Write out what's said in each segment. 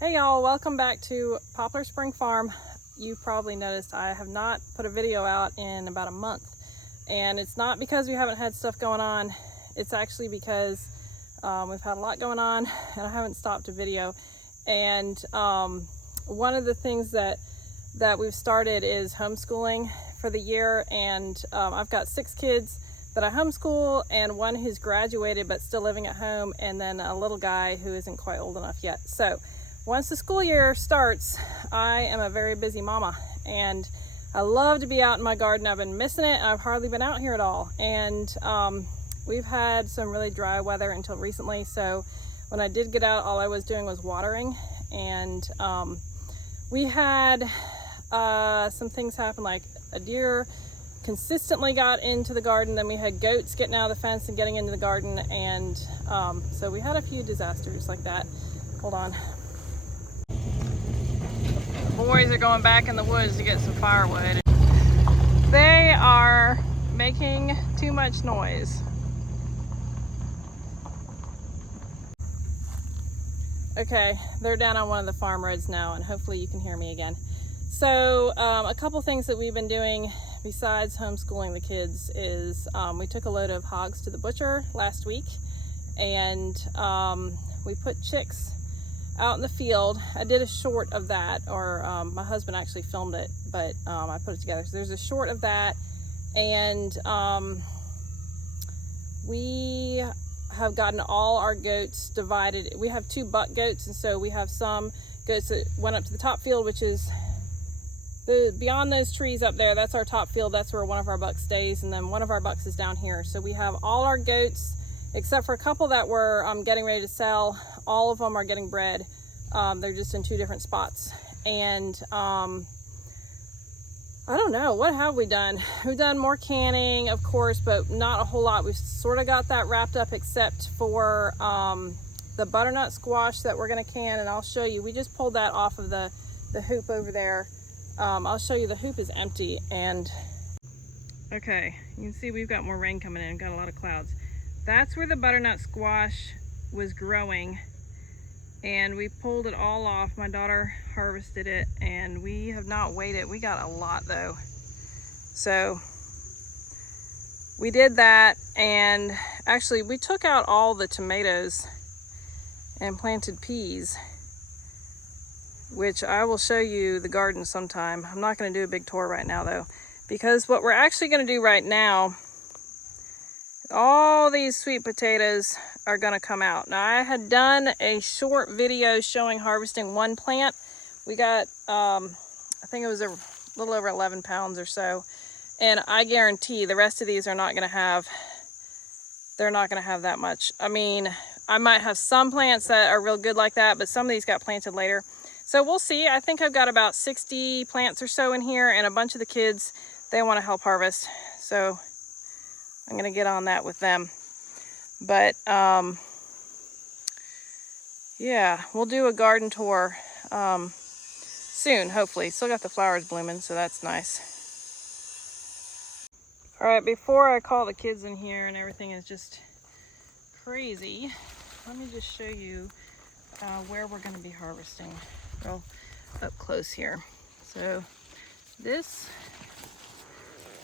Hey y'all, welcome back to Poplar Spring Farm. You probably noticed I have not put a video out in about a month, and it's not because we haven't had stuff going on. It's actually because we've had a lot going on and I haven't stopped a video. And one of the things that we've started is homeschooling for the year, and I've got 6 kids that I homeschool and one who's graduated but still living at home, and then a little guy who isn't quite old enough yet. So once the school year starts, I am a very busy mama, and I love to be out in my garden. I've been missing it. I've hardly been out here at all, and we've had some really dry weather until recently. So when I did get out, all I was doing was watering, and we had some things happen, like a deer consistently got into the garden. Then we had goats getting out of the fence and getting into the garden, and so we had a few disasters like that. Hold on. The boys are going back in the woods to get some firewood. They are making too much noise. Okay, they're down on one of the farm roads now, and hopefully you can hear me again. So a couple things that we've been doing besides homeschooling the kids is we took a load of hogs to the butcher last week, and we put chicks out in the field. I did a short of that, or my husband actually filmed it, but I put it together. So there's a short of that, and we have gotten all our goats divided. We have 2 buck goats, and so we have some goats that went up to the top field, which is beyond those trees up there. That's our top field. That's where one of our bucks stays, and then one of our bucks is down here. So we have all our goats, except for a couple that we're getting ready to sell. All of them are getting bred. They're just in 2 different spots. And I don't know, what have we done? We've done more canning, of course, but not a whole lot. We've sort of got that wrapped up, except for the butternut squash that we're going to can, and I'll show you. We just pulled that off of the hoop over there. I'll show you. The hoop is empty, and okay, you can see we've got more rain coming in. Got a lot of clouds. That's where the butternut squash was growing, and we pulled it all off. My daughter harvested it, and we have not weighed it. We got a lot though. So we did that, and actually we took out all the tomatoes and planted peas, which I will show you the garden sometime. I'm not going to do a big tour right now though, because what we're actually going to do right now, all these sweet potatoes are going to come out. Now, I had done a short video showing harvesting one plant. We got, I think it was a little over 11 pounds or so. And I guarantee the rest of these are not going to have, they're not going to have that much. I mean, I might have some plants that are real good like that, but some of these got planted later. So we'll see. I think I've got about 60 plants or so in here, and a bunch of the kids, they want to help harvest. So I'm going to get on that with them. But yeah, we'll do a garden tour soon, hopefully. Still got the flowers blooming, so that's nice. All right, before I call the kids in here and everything is just crazy, let me just show you where we're going to be harvesting real up close here. So this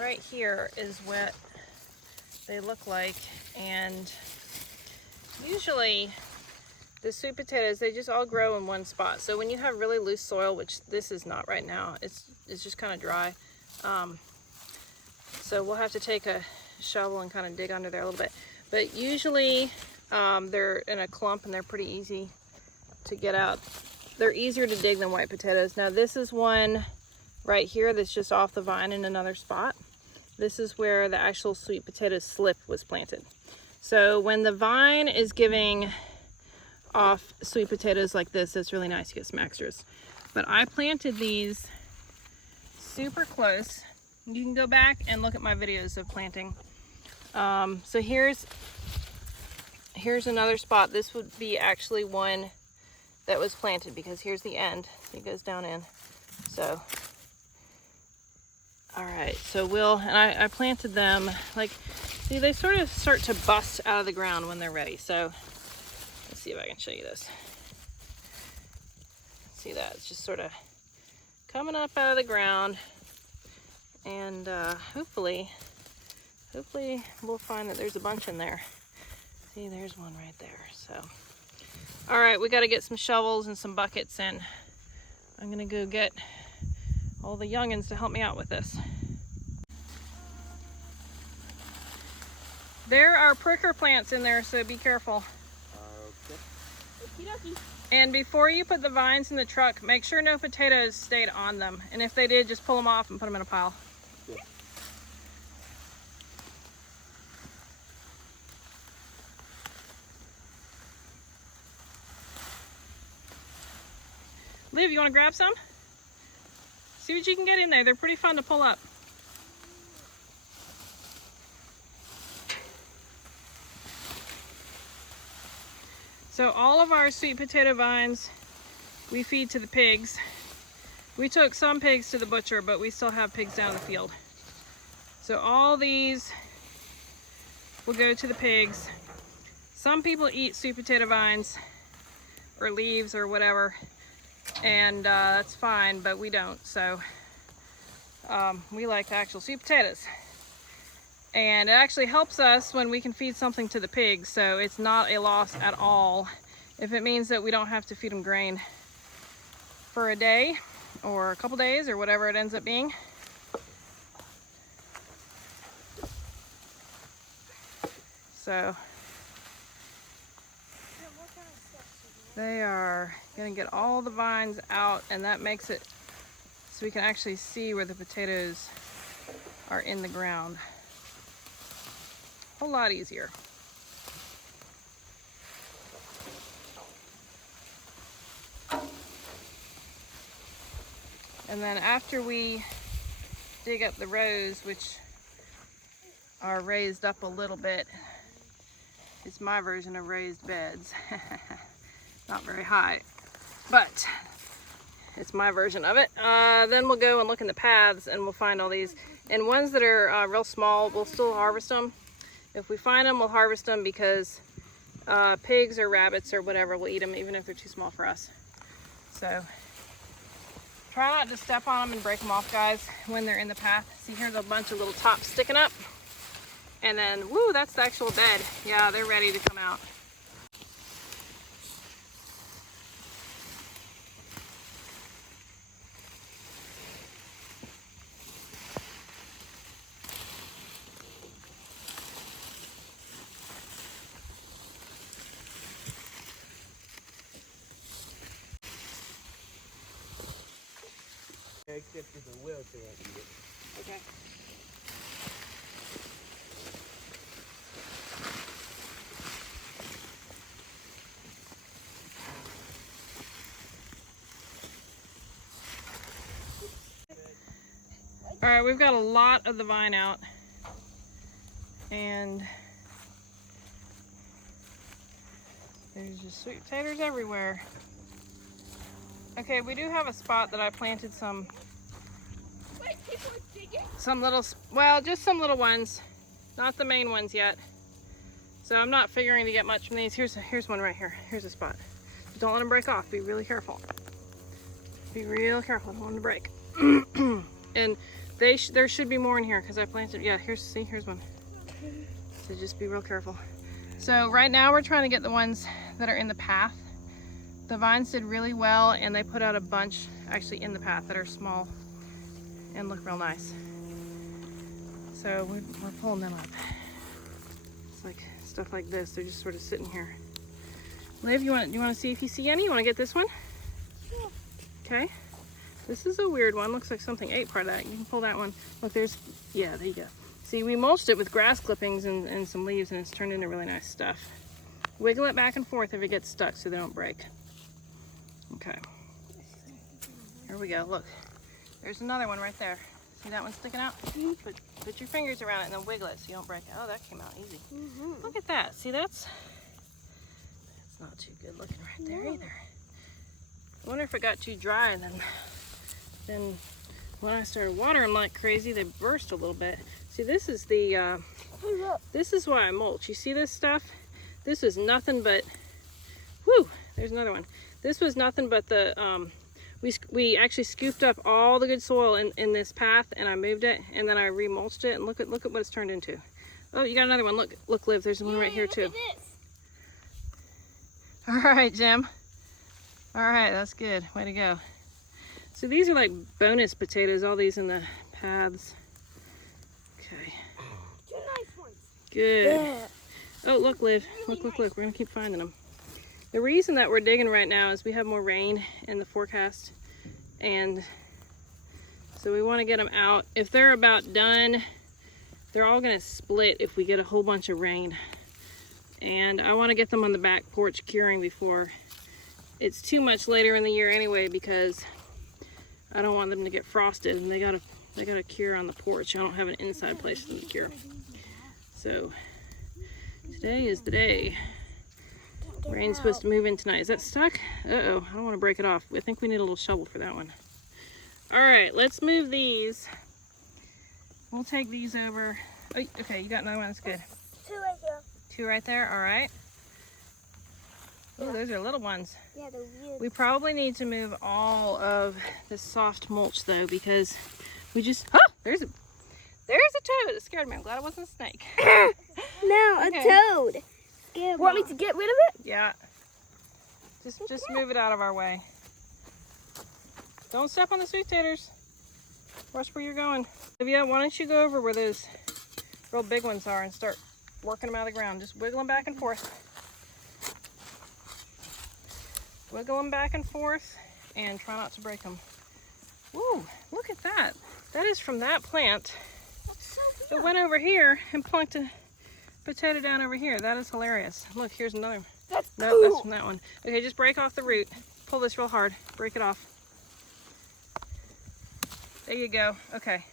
right here is what they look like, and usually the sweet potatoes, they just all grow in one spot. So when you have really loose soil, which this is not right now, it's just kind of dry, so we'll have to take a shovel and kind of dig under there a little bit. But usually they're in a clump, and they're pretty easy to get out. They're easier to dig than white potatoes. Now this is one right here that's just off the vine in another spot. This is where the actual sweet potato slip was planted. So when the vine is giving off sweet potatoes like this, it's really nice. You get some extras. But I planted these super close. You can go back and look at my videos of planting. So here's another spot. This would be actually one that was planted, because here's the end. It goes down in. So all right, so I planted them, like, see, they sort of start to bust out of the ground when they're ready. So let's see if I can show you this. See that? It's just sort of coming up out of the ground. And hopefully we'll find that there's a bunch in there. See, there's one right there. So, all right, we got to get some shovels and some buckets, and I'm gonna go get all the youngins to help me out with this. There are pricker plants in there, so be careful. Okay. And before you put the vines in the truck, make sure no potatoes stayed on them. And if they did, just pull them off and put them in a pile. Yeah. Liv, you want to grab some? See what you can get in there. They're pretty fun to pull up. So all of our sweet potato vines we feed to the pigs. We took some pigs to the butcher, but we still have pigs down in the field. So all these will go to the pigs. Some people eat sweet potato vines or leaves or whatever, and that's fine, but we don't. So we like the actual sweet potatoes. And it actually helps us when we can feed something to the pigs, so it's not a loss at all if it means that we don't have to feed them grain for a day or a couple days or whatever it ends up being. So they are going to get all the vines out, and that makes it so we can actually see where the potatoes are in the ground. A lot easier. And then after we dig up the rows, which are raised up a little bit, it's my version of raised beds. Not very high, but it's my version of it. Then we'll go and look in the paths, and we'll find all these. And ones that are real small, we'll still harvest them. If we find them, we'll harvest them, because pigs or rabbits or whatever will eat them, even if they're too small for us. So try not to step on them and break them off, guys, when they're in the path. See, here's a bunch of little tops sticking up. And then, woo, that's the actual bed. Yeah, they're ready to come out. Except if a wheelchair eat it. Okay. All right, we've got a lot of the vine out, and there's just sweet potatoes everywhere. Okay, we do have a spot that I planted some little, well, just some little ones, not the main ones yet. So I'm not figuring to get much from these. Here's one right here. Here's a spot. Don't let them break off. Be really careful. Be real careful. I don't want them to break. And there should be more in here because I planted. Yeah, here's one. So just be real careful. So right now we're trying to get the ones that are in the path. The vines did really well, and they put out a bunch actually in the path that are small and look real nice. So we're pulling them up. It's like stuff like this. They're just sort of sitting here. Liv, you want to see if you see any? You want to get this one? Yeah. Okay. This is a weird one. Looks like something ate part of that. You can pull that one. Look, yeah, there you go. See, we mulched it with grass clippings and some leaves, and it's turned into really nice stuff. Wiggle it back and forth if it gets stuck so they don't break. Okay. Here we go. Look. There's another one right there. See that one sticking out? Put your fingers around it and then wiggle it so you don't break it. Oh, that came out easy. Look at that. See, that's not too good looking right there either. I wonder if it got too dry, and then when I started watering like crazy, they burst a little bit. See, this is this is why I mulch. You see this stuff? This is nothing but, whoo, there's another one. This was nothing but the We actually scooped up all the good soil in this path, and I moved it, and then I remulched it, and look at what it's turned into. Oh, you got another one. Look, Liv, there's one right here too. Look at this. All right, Jim. All right, that's good. Way to go. So these are like bonus potatoes, all these in the paths. Okay. 2 nice ones. Good. Yeah. Oh, look, Liv. Look. We're going to keep finding them. The reason that we're digging right now is we have more rain in the forecast, and so we want to get them out. If they're about done, they're all going to split if we get a whole bunch of rain. And I want to get them on the back porch curing before it's too much later in the year anyway, because I don't want them to get frosted, and they gotta cure on the porch. I don't have an inside place for them to cure. So today is the day. Rain's supposed to move in tonight. Is that stuck? Uh-oh, I don't want to break it off. I think we need a little shovel for that one. All right, let's move these. We'll take these over. Oh, okay, you got another one. That's good. 2 right here. 2 right there. All right. Oh, those are little ones. Yeah, they're weird. We probably need to move all of this soft mulch though, because we just, oh, there's a toad. It scared me. I'm glad it wasn't a snake. No, Okay. a toad. Want me to get rid of it? Yeah. Just move it out of our way. Don't step on the sweet taters. Watch where you're going. Olivia, why don't you go over where those real big ones are and start working them out of the ground. Just wiggle them back and forth. Wiggle them back and forth and try not to break them. Woo, look at that. That is from that plant. That's so It went over here and plunked a potato down over here. That is hilarious. Look, here's another. That's No, cool. that's from that one. Okay, just break off the root. Pull this real hard. Break it off. There you go. Okay.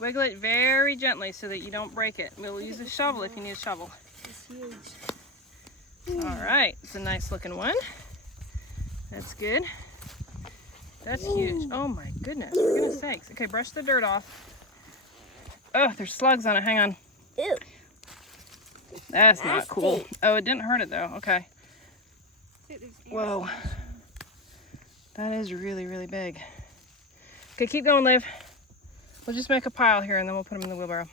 Wiggle it very gently so that you don't break it. We'll use a shovel if you need a shovel. It's huge. All right, it's a nice looking one. That's good. That's huge. Oh my goodness, for goodness sakes. Okay, brush the dirt off. Oh, there's slugs on it. Hang on. Ew. That's not cool. Oh, it didn't hurt it though. Okay. Whoa. That is really, really big. Okay, keep going, Liv. We'll just make a pile here and then we'll put them in the wheelbarrow.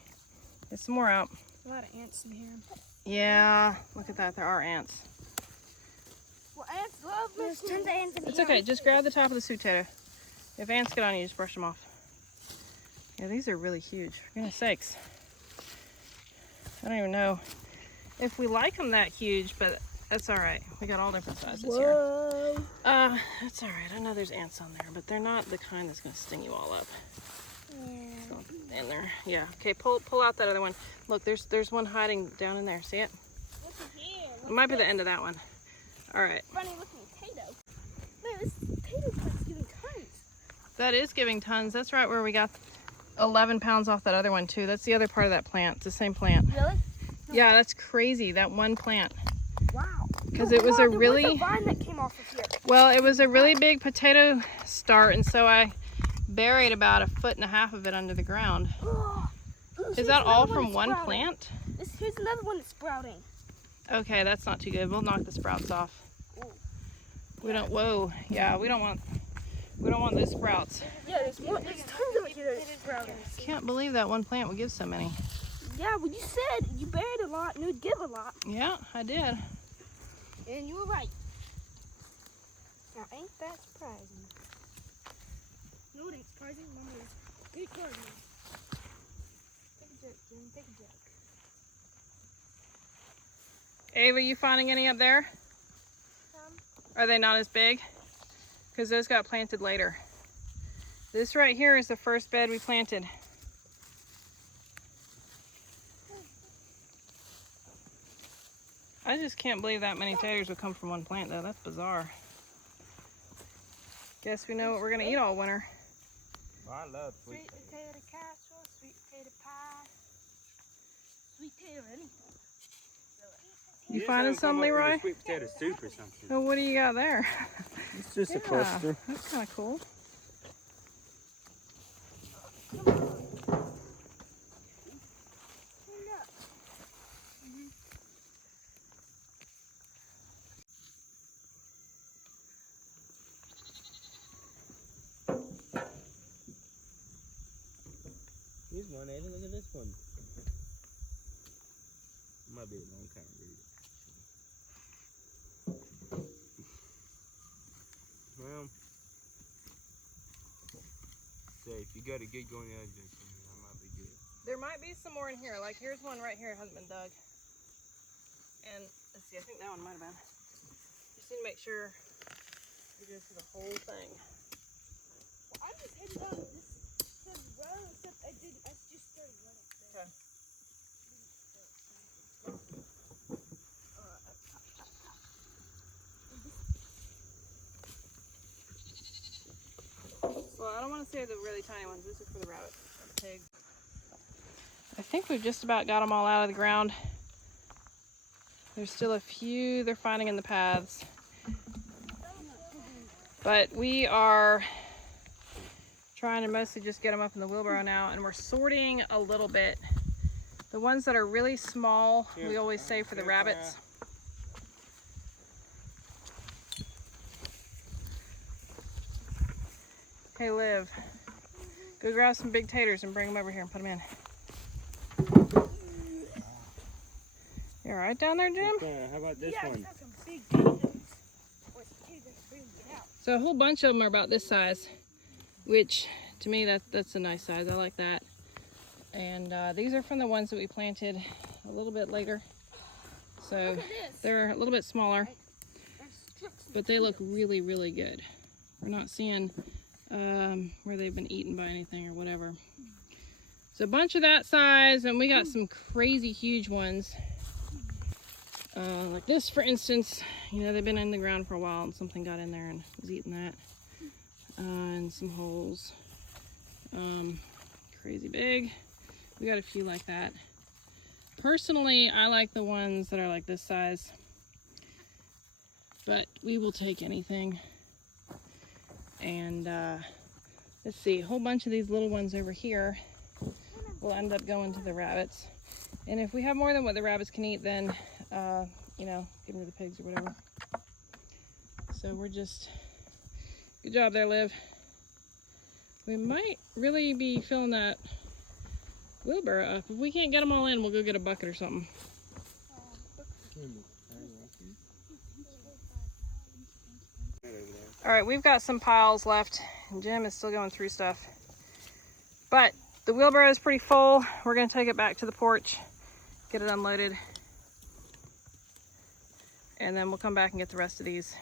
Get some more out. A lot of ants in here. Yeah, look at that. There are ants. Well, ants love this. There's tons of ants in here. It's okay. Just grab the top of the sweet potato. If ants get on you, just brush them off. Yeah, these are really huge. For goodness sakes. I don't even know if we like them that huge, but that's all right. We got all different sizes here. Whoa. That's all right. I know there's ants on there, but they're not the kind that's gonna sting you all up. Yeah. In there. Yeah. Okay. Pull out that other one. Look, there's one hiding down in there. See it? What's in here? It might be the end of that one. All right. Funny looking potato. Man, this potato plant's giving tons. That is giving tons. That's right where we got 11 pounds off that other one too. That's the other part of that plant. It's the same plant. Really? Yeah, that's crazy. That one plant. Wow. Because it was a really, There was a vine that came off of here. well, it was a really big potato start, and so I buried about 1.5 feet of it under the ground. Is that all from one plant? Here's another one that's sprouting. Okay, that's not too good. We'll knock the sprouts off. Ooh. We don't. Whoa. Yeah, we don't want those sprouts. Yeah, there's tons of it here that's sprouting. Can't believe that one plant would give so many. Yeah, well, you said you buried a lot and it would give a lot. Yeah, I did. And you were right. Now, ain't that surprising? No, it ain't surprising. Mama is good gardening. Take a joke, Jim. Take a joke. Ava, you finding any up there? Are they not as big? Because those got planted later. This right here is the first bed we planted. I just can't believe that many taters would come from one plant though. That's bizarre. Guess we know what we're gonna eat all winter. Oh, I love Sweet potato casserole, sweet potato pie, sweet potato anything. You finding some, Leroy? Sweet potato soup or something. Oh, what do you got there? It's just a Yeah, cluster. that's kind of cool. Here's one, Eddie. Look at this one. Might be a long time read. Well, say if you got a good going out, that might be good. There might be some more in here. Like here's one right here, hasn't been dug. And let's see, I think that one might have been. Just need to make sure you go through the whole thing. Well, I'm just heading down this road, except I just started running. Okay. Well, I don't want to say the really tiny ones. This is for the rabbits or the pigs. I think we've just about got them all out of the ground. There's still a few they're finding in the paths. But we are trying to mostly just get them up in the wheelbarrow now, and we're sorting a little bit. The ones that are really small, we always save for the rabbits. Hey Liv, go grab some big taters and bring them over here and put them in. You all right down there, Jim? How about this Yeah, one? got some big potatoes. Or potatoes, bring them out. So a whole bunch of them are about this size, which to me that's a nice size. I like that. And these are from the ones that we planted a little bit later. So they're a little bit smaller, but they look really, really good. We're not seeing where they've been eaten by anything or whatever. So a bunch of that size, and we got some crazy huge ones. Like this, for instance, you know, they've been in the ground for a while and something got in there and was eating that. And some holes. Crazy big. We got a few like that. Personally, I like the ones that are like this size, but we will take anything. And let's see, a whole bunch of these little ones over here will end up going to the rabbits. And if we have more than what the rabbits can eat, then you know, give them to the pigs or whatever. So we're just, good job there, Liv. We might really be filling that wheelbarrow up. If we can't get them all in, we'll go get a bucket or something. All right, we've got some piles left, and Jim is still going through stuff. But the wheelbarrow is pretty full. We're gonna take it back to the porch, get it unloaded, and then we'll come back and get the rest of these.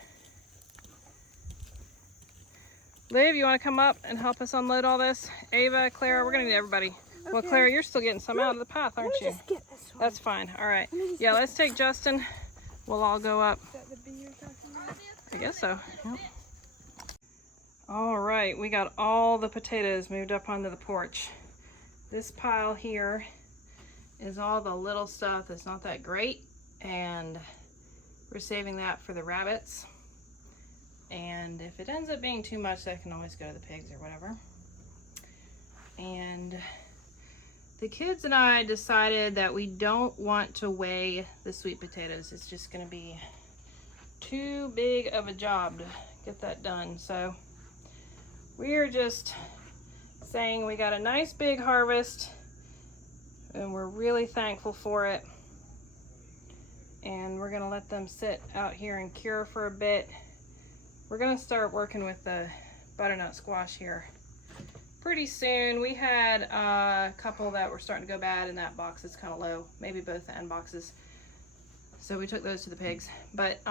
Liv, you wanna come up and help us unload all this? Ava, Clara, we're gonna need everybody. Okay. Well, Clara, you're still getting some out of the path, aren't you? Just get this one. That's fine, all right. Yeah, let's take Justin. We'll all go up. Is that the bee you're talking about? I guess so, yep. All right, we got all the potatoes moved up onto the porch. This pile here is all the little stuff that's not that great, and we're saving that for the rabbits. And if it ends up being too much, that can always go to the pigs or whatever. And the kids and I decided that we don't want to weigh the sweet potatoes. It's just gonna be too big of a job to get that done. So we're just saying we got a nice big harvest and we're really thankful for it. And we're gonna let them sit out here and cure for a bit. We're gonna start working with the butternut squash here pretty soon. We had a couple that were starting to go bad in that box. It's kind of low, maybe both the end boxes. So we took those to the pigs. But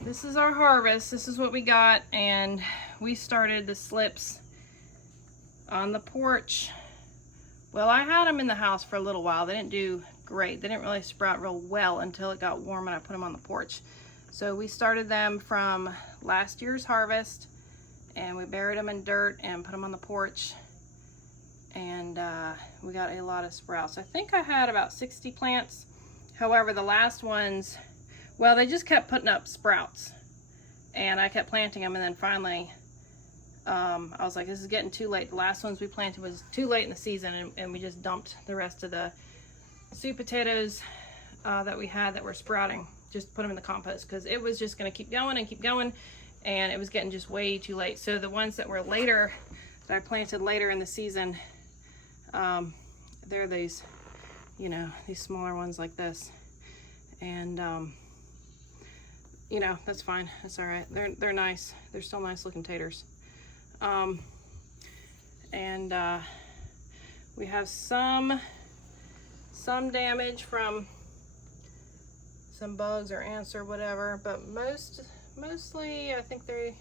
this is our harvest. This is what we got, and we started the slips on the porch. Well, I had them in the house for a little while. They didn't do great. They didn't really sprout real well until it got warm and I put them on the porch. So we started them from last year's harvest, and we buried them in dirt and put them on the porch, and we got a lot of sprouts. I think I had about 60 plants. However, the last ones, well, they just kept putting up sprouts, and I kept planting them, and then finally I was like, this is getting too late. The last ones we planted was too late in the season, and we just dumped the rest of the sweet potatoes that we had that were sprouting. Just put them in the compost because it was just going to keep going and keep going, and it was getting just way too late. So the ones that were later that I planted later in the season. They're these, you know, these smaller ones like this. And, you know, that's fine. That's all right. They're nice. They're still nice looking taters. We have some damage from some bugs or ants or whatever, but mostly I think they're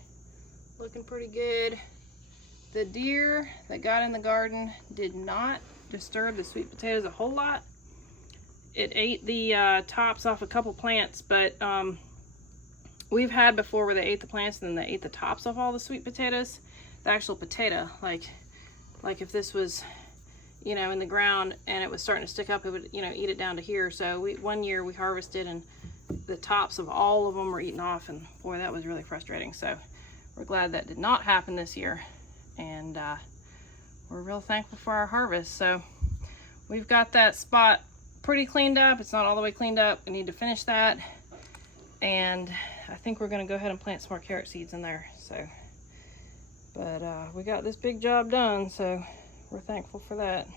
looking pretty good. The deer that got in the garden did not disturb the sweet potatoes a whole lot. It ate the tops off a couple plants, but we've had before where they ate the plants and then they ate the tops off all the sweet potatoes. The actual potato, like if this was, you know, in the ground and it was starting to stick up, it would, you know, eat it down to here. So one year we harvested and the tops of all of them were eaten off, and boy, that was really frustrating. So we're glad that did not happen this year, and we're real thankful for our harvest. So we've got that spot pretty cleaned up. It's not all the way cleaned up. We need to finish that, and I think we're going to go ahead and plant some more carrot seeds in there. So, but we got this big job done, so we're thankful for that.